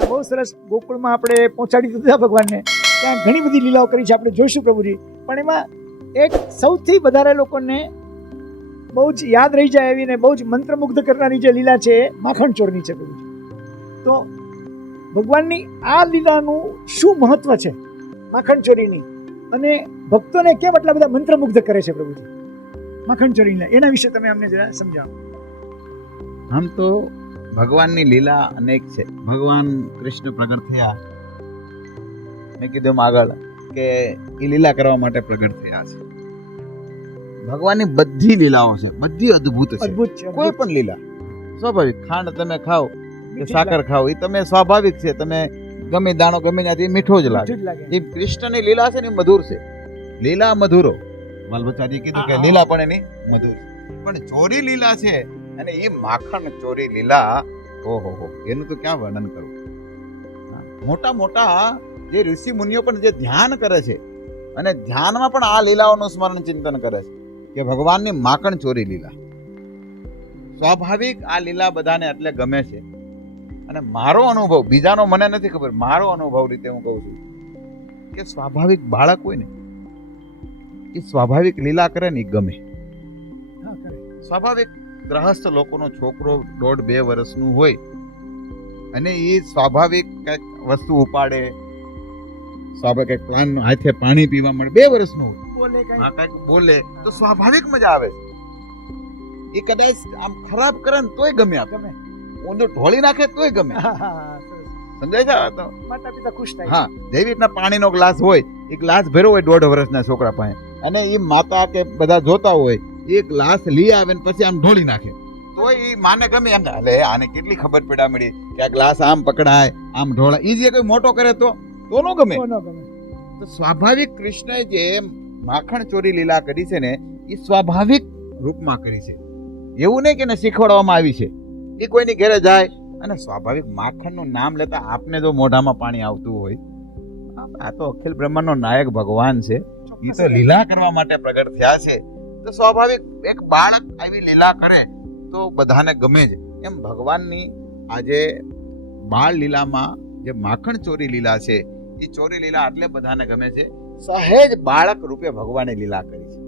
બહુ સરસ. ગોકુળમાં આપણે પહોંચાડી દીધા ભગવાનને. ત્યાં ઘણી બધી લીલાઓ કરી છે, આપણે જોઈશું પ્રભુજી. પણ એમાં એક સૌથી વધારે લોકોને બહુ જ યાદ રહી જાય એવી ને બહુ જ મંત્રમુગ્ધ કરનારી જે લીલા છે એ માખણ ચોરની છે પ્રભુજી. તો ભગવાનની આ લીલાનું શું મહત્વ છે માખણ ચોરીની, અને ભક્તોને કેમ આટલા બધા મંત્રમુગ્ધ કરે છે પ્રભુજી માખણ ચોરીને, એના વિશે તમે અમને જરા સમજાવો. આમ તો ભગવાનની લીલા અનેક છે. ભગવાન કૃષ્ણ પ્રગટ થયા, મેં કીધું એમ આગળ કે એ લીલા કરવા માટે પ્રગટ થયા છે. ભગવાનની બધી લીલાઓ છે, બધી અદ્ભુત છે. અદ્ભુત છે. કોઈ પણ લીલા સ્વાભાવિક. ખાંડ તમે ખાઓ કે સાકર ખાઓ એ તમે સ્વાભાવિક છે. તમે ગમે દાણો ગમે ત્યાંથી મીઠો જ લાગે. એ કૃષ્ણની લીલા છે ને એ મધુર છે. લીલા મધુરો બાલબચ્ચાજી કીધું કે લીલા પણ એની મધુર છે. પણ ચોરી લીલા છે અને એ માખણ ચોરી લીલા, ઓહો એનું તો ક્યાં વર્ણન કરું. મોટા મોટા જે ઋષિ મુનિઓ પણ જે ધ્યાન કરે છે અને ધ્યાનમાં પણ આ લીલાઓનું સ્મરણ ચિંતન કરે છે કે ભગવાનની માખણ ચોરી લીલા. સ્વાભાવિક આ લીલા બધાને એટલે ગમે છે. અને મારો અનુભવ, બીજાનો મને નથી ખબર, મારો અનુભવ રીતે હું કહું છું કે સ્વાભાવિક બાળક હોય ને એ સ્વાભાવિક લીલા કરે ને એ ગમે. સ્વાભાવિક ગ્રહસ્થ લોકોનો છોકરો 1.5-2 વર્ષનું હોય અને એ સ્વાભાવિક કંઈક વસ્તુ ઉપાડે, સ્વાભાવિક કંઈક પ્લાન હાથે પાણી પીવા મળે, 2 વર્ષનું હોય, કંઈક બોલે તો સ્વાભાવિક મજા આવે છે. એ કદાચ આમ ખરાબ કરે ને તોય ગમે, આપણે ઊંધું ઢોળી નાખે તોય ગમે. સમજાય છે? તો માતા પિતા ખુશ થાય. હા, જેવી રીતના પાણીનો ગ્લાસ હોય, એ ગ્લાસ ભર્યો હોય 1.5 વર્ષના છોકરા પાસે, અને એ માતા કે બધા જોતા હોય એ ગ્લાસ લઈ આવે ને પછી આમ ઢોળી નાખે તોય એ માને ગમે. એમ એટલે આને કેટલી ખબર પડ્યા મળી કે આ ગ્લાસ આમ પકડાય આમ ઢોળાય. એ જે કોઈ મોટો કરે તો ન ગમે. તો સ્વાભાવિક કૃષ્ણએ જે માખણ ચોરી લીલા કરી છે ને એ સ્વાભાવિક રૂપમાં કરી છે. એવું નહીં કે એને શીખવાડવામાં આવી છે. એ કોઈની ઘરે જાય અને સ્વાભાવિક માખણનું નામ લેતા આપને જો મોઢામાં પાણી આવતું હોય, આ તો અખિલ બ્રહ્માંડનો નાયક ભગવાન છે, એ તો લીલા કરવા માટે પ્રગટ થયા છે. તો સ્વાભાવિક એક બાળક આવી લીલા કરે તો બધાને ગમે જ. એમ ભગવાનની આજે બાળ લીલામાં જે માખણ ચોરી લીલા છે એ ચોરી લીલા એટલે બધાને ગમે છે. સહેજ બાળક રૂપે ભગવાને લીલા કરી છે.